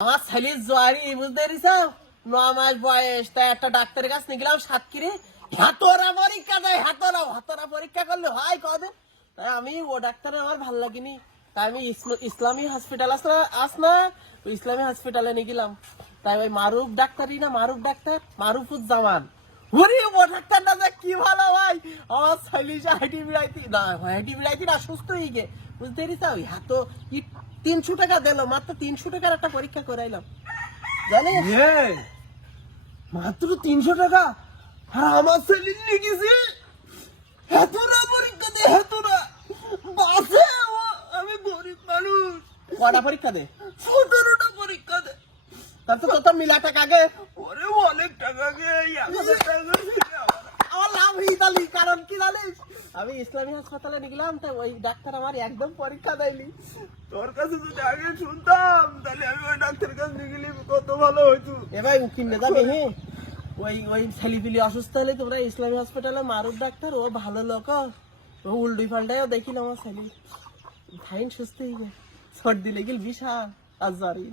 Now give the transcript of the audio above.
আমার ছেলের জোয়ারি বুঝতে পারিস 9 মাস বয়স, তাই একটা ডাক্তারের কাছে নিয়ে গেলাম সাতক্ষীরে। হাতরা পরীক্ষা দেয়, হাতরা পরীক্ষা করলে হয় কদে। তাই আমি ও ডাক্তার আমার ভালো লাগেনি, তাই আমি ইসলামী হসপিটাল আস না, ইসলামী হসপিটালে নিয়ে গেলাম। তাই ওই মারুফ ডাক্তারই না, মারুফুজ্জামান, ওরে ও ডাক্তারটা যে কি ভালো ভাই। আমার ছেলে হাইটি বিড়াইতি না সুস্থ হয়ে গে, বুঝতে পারিস ওই হাত 300 টাকা দিল, মাত্র 300 টাকার একটা পরীক্ষা করাইলাম জানিস, মাত্র 300 টাকা। আর আমার ছেলে লিখেছে হেতুরা পরীক্ষা দে, হেতুরা বাসে আমি গরিব মানুষ। কটা পরীক্ষা দে? 17টা পরীক্ষা দে। তার তো তোর মিলা টাকা গে, ওরে অনেক টাকা গে, আমার লাভ হইতালি। কারণ কি জানিস, আমি ইসলামী হাসপাতালে নিলাম, তো ওই ডাক্তার আমার একদম পরীক্ষা দেয়নি। তোর কাছে যদি আগে শুনতাম তাহলে আমি ওই ডাক্তারের কাছে নিয়ে গেলে কত ভালো হইতো। এ ভাই কিনে যাবে। হ্যাঁ, ওই ছেলেপিলি অসুস্থ হলে তোমরা ইসলামী হসপিটালে মারুফ ডাক্তার, ও ভালো লোক, ও উল্টি পাল্টায় দেখিল আমার ছেলে ফাইন সুস্থ হয়ে যায়। সর্দি লেগেল বিশাল আজারি।